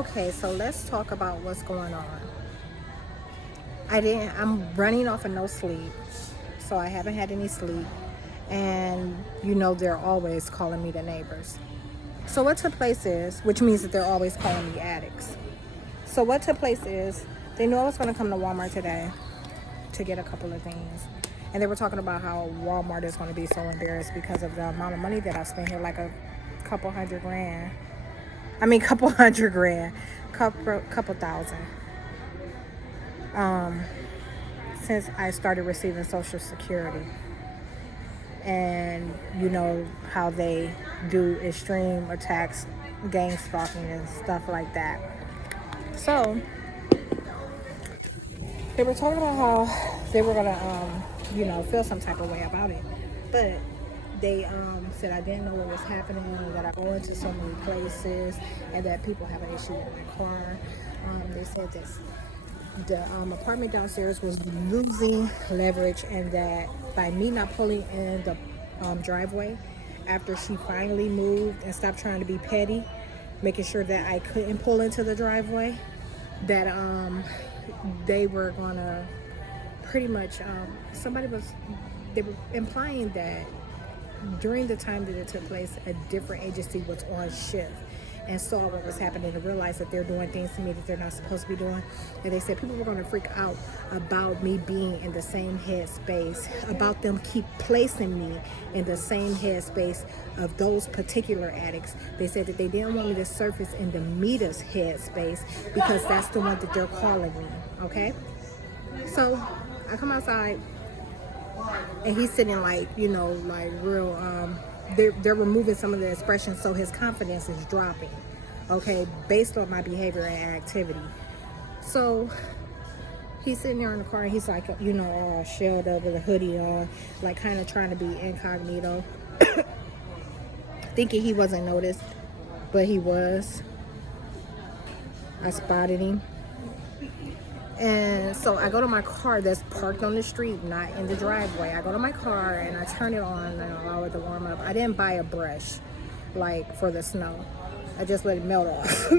Okay, so let's talk about what's going on. I'm running off of no sleep, so I haven't had any sleep. And they're always calling me the neighbors. So what took place is, which means that they're always calling me addicts. So what took place is, they knew I was going to come to Walmart today to get a couple of things. And they were talking about how Walmart is going to be so embarrassed because of the amount of money that I spent here, like a couple hundred grand. I mean, couple hundred grand, couple thousand. Since I started receiving Social Security. And how they do extreme attacks, gang stalking and stuff like that. So they were talking about how they were gonna feel some type of way about it, but they said I didn't know what was happening, that I go into so many places, and that people have an issue with my car. They said that the apartment downstairs was losing leverage, and that by me not pulling in the driveway after she finally moved and stopped trying to be petty, making sure that I couldn't pull into the driveway, that they were gonna pretty much they were implying that during the time that it took place, a different agency was on shift and saw what was happening and realized that they're doing things to me that they're not supposed to be doing. And they said people were going to freak out about me being in the same headspace, about them keep placing me in the same headspace of those particular addicts. They said that they didn't want me to surface in the Mita's headspace because that's the one that they're calling me, okay? So I come outside and he's sitting like real, they're removing some of the expressions, so his confidence is dropping, okay, based on my behavior and activity. So he's sitting there in the car and he's like, all shelled up with a hoodie on, like kind of trying to be incognito, thinking he wasn't noticed, but he was. I spotted him. And so I go to my car that's parked on the street, not in the driveway. I go to my car and I turn it on and allow it to warm up. I didn't buy a brush, like for the snow. I just let it melt off.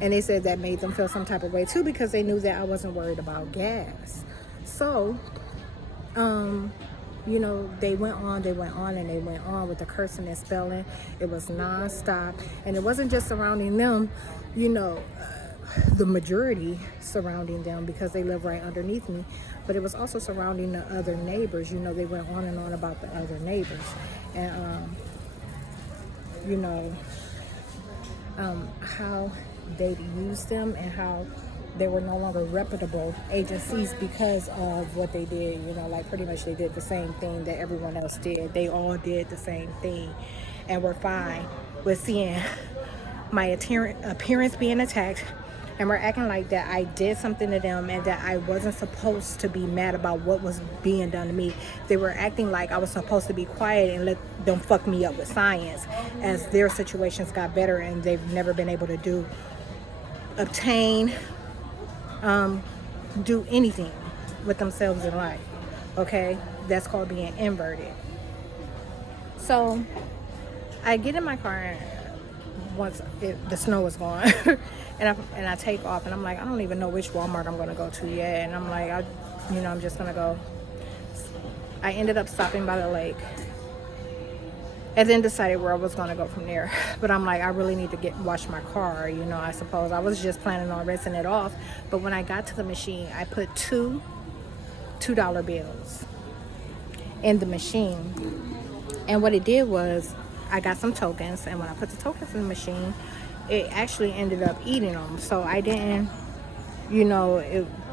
And they said that made them feel some type of way too, because they knew that I wasn't worried about gas. So, they went on and they went on with the cursing and spelling. It was nonstop. And it wasn't just surrounding them, the majority surrounding them because they live right underneath me, but it was also surrounding the other neighbors. They went on and on about the other neighbors, and how they used them and how they were no longer reputable agencies because of what they did. Like pretty much they did the same thing that everyone else did. They all did the same thing and were fine with seeing my appearance being attacked, and we're acting like that I did something to them and that I wasn't supposed to be mad about what was being done to me. They were acting like I was supposed to be quiet and let them fuck me up with science as their situations got better and they've never been able to obtain, do anything with themselves in life. Okay? That's called being inverted. So I get in my car once the snow is gone and I take off, and I'm like, I don't even know which Walmart I'm going to go to yet, and I'm like, I'm just going to go. I ended up stopping by the lake and then decided where I was going to go from there. But I'm like, I really need to wash my car, I suppose. I was just planning on rinsing it off, but when I got to the machine, I put two $2 bills in the machine, and what it did was I got some tokens, and when I put the tokens in the machine, it actually ended up eating them. So I didn't,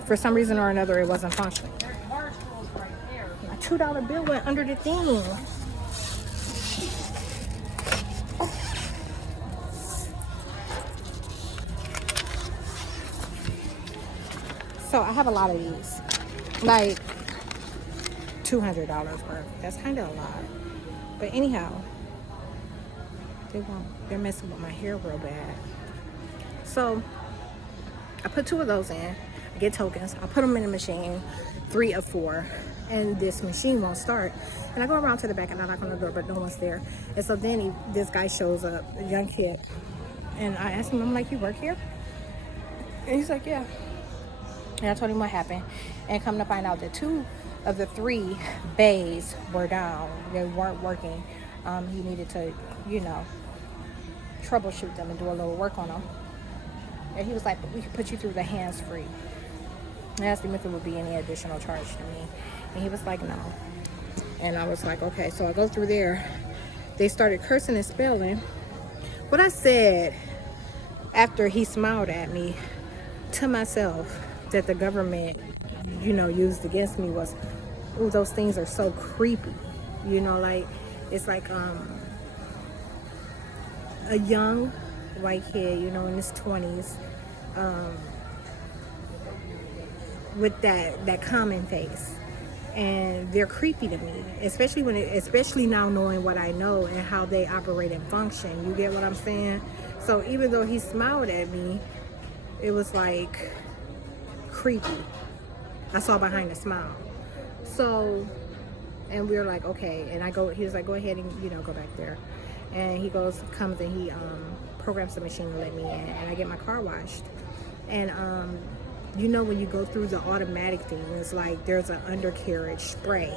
for some reason or another, it wasn't functioning. My $2 bill went under the thing. So I have a lot of these, like $200 worth. That's kind of a lot. But anyhow, they're messing with my hair real bad. So I put 2 of those in. I get tokens. I put them in the machine, 3 of 4, and this machine won't start. And I go around to the back and I knock on the door, but no one's there. And so then this guy shows up, a young kid, and I asked him, I'm like, you work here? And he's like, yeah. And I told him what happened. And come to find out that 2 of the 3 bays were down. They weren't working. He needed to, you know, troubleshoot them and do a little work on them. And he was like, we could put you through the hands-free. I asked him if it would be any additional charge to me. And he was like, no. And I was like, okay. So I go through there. They started cursing and spelling. What I said after he smiled at me to myself that the government, you know, used against me was, oh, those things are so creepy. You know, like, it's like a young white kid, you know, in his 20s, with that common face. And they're creepy to me, especially now knowing what I know and how they operate and function. You get what I'm saying? So even though he smiled at me, it was like creepy. I saw behind the smile. So, and we were like, okay. And he was like, go ahead and, you know, go back there. And he comes and he programs the machine to let me in, and I get my car washed. And you know, when you go through the automatic thing, it's like there's an undercarriage spray.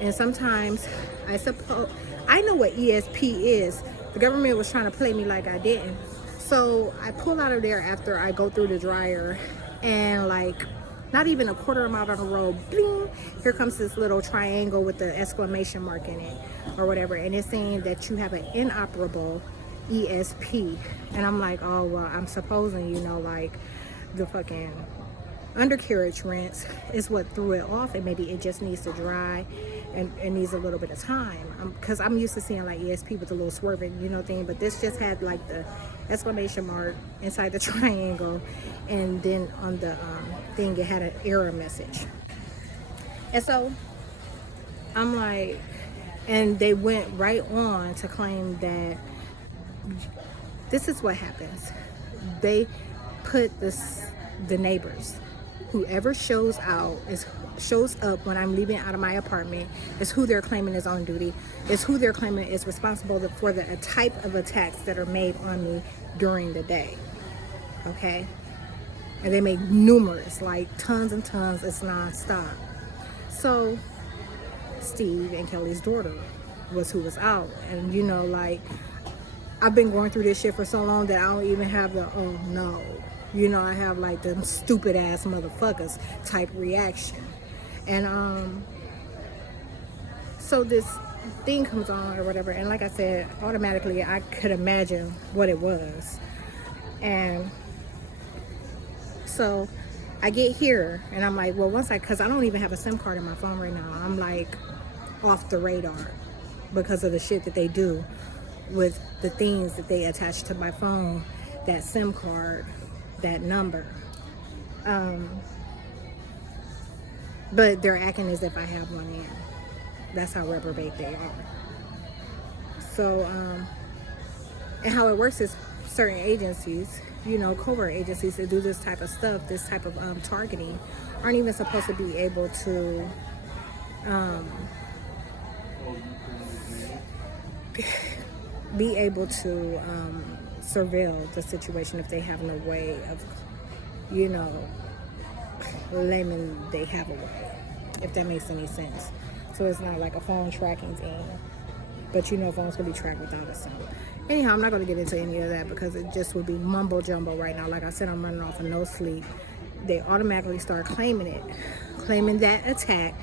And sometimes, I know what ESP is. The government was trying to play me like I didn't. So I pull out of there after I go through the dryer, and like not even a quarter of a mile on the road, bling, here comes this little triangle with the exclamation mark in it or whatever. And it's saying that you have an inoperable ESP. And I'm like, oh, well, I'm supposing, you know, like the fucking undercarriage rinse is what threw it off, and maybe it just needs to dry and needs a little bit of time, because I'm used to seeing like ESP with a little swerving, you know, thing, but this just had like the exclamation mark inside the triangle, and then on the thing it had an error message. And so I'm like, and they went right on to claim that this is what happens. They put the neighbors, whoever shows up when I'm leaving out of my apartment is who they're claiming is on duty, is who they're claiming is responsible for the type of attacks that are made on me during the day. Okay? And they make numerous, like tons and tons. It's nonstop. So Steve and Kelly's daughter was who was out. And you know, like, I've been going through this shit for so long that I don't even have the, oh no. You know, I have like them stupid ass motherfuckers type reaction. And so this thing comes on or whatever, and like I said, automatically I could imagine what it was. And so I get here and I'm like, well, because I don't even have a SIM card in my phone right now. I'm like off the radar because of the shit that they do with the things that they attach to my phone, that SIM card, that number. But they're acting as if I have one in. That's how reprobate they are. So, and how it works is certain agencies, you know, covert agencies that do this type of stuff, this type of targeting, aren't even supposed to be able to surveil the situation if they have no way of, you know, layman they have a way, if that makes any sense. So it's not like a phone tracking thing, but you know, phones can be tracked without a SIM. Anyhow, I'm not going to get into any of that because it just would be mumbo jumbo right now. Like I said, I'm running off of no sleep. They automatically start claiming that attack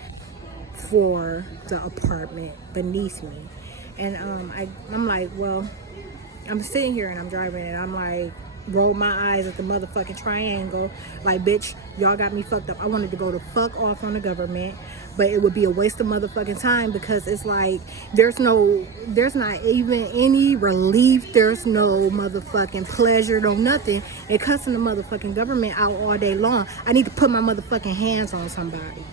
for the apartment beneath me. And I'm like, well, I'm sitting here and I'm driving and I'm like, roll my eyes at the motherfucking triangle, like, bitch, y'all got me fucked up. I wanted to go to fuck off on the government, but it would be a waste of motherfucking time because it's like there's not even any relief, there's no motherfucking pleasure, no nothing. It cussing the motherfucking government out all day long. I need to put my motherfucking hands on somebody.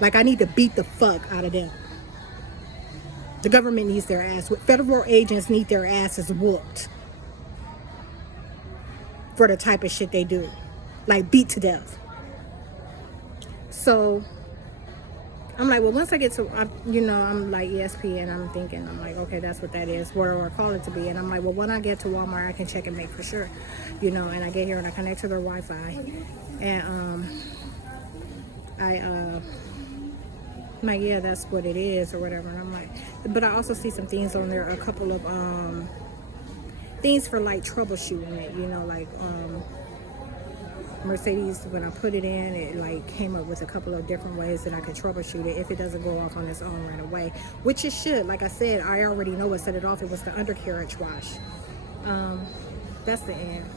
Like, I need to beat the fuck out of them. The government needs their ass. Federal agents need their asses whooped for the type of shit they do. Like, beat to death. So I'm like, well, once I get to, you know, I'm like ESP, and I'm thinking, I'm like, okay, that's what that is, whatever I call it to be. And I'm like, well, when I get to Walmart, I can check and make for sure, you know. And I get here and I connect to their Wi-Fi, and I'm like, yeah, that's what it is, or whatever. And I'm like, but I also see some things on there, a couple of things for like troubleshooting it, you know, like Mercedes, when I put it in, it like came up with a couple of different ways that I could troubleshoot it if it doesn't go off on its own right away, which it should. Like I said, I already know what set it off. It was the undercarriage wash. That's the end.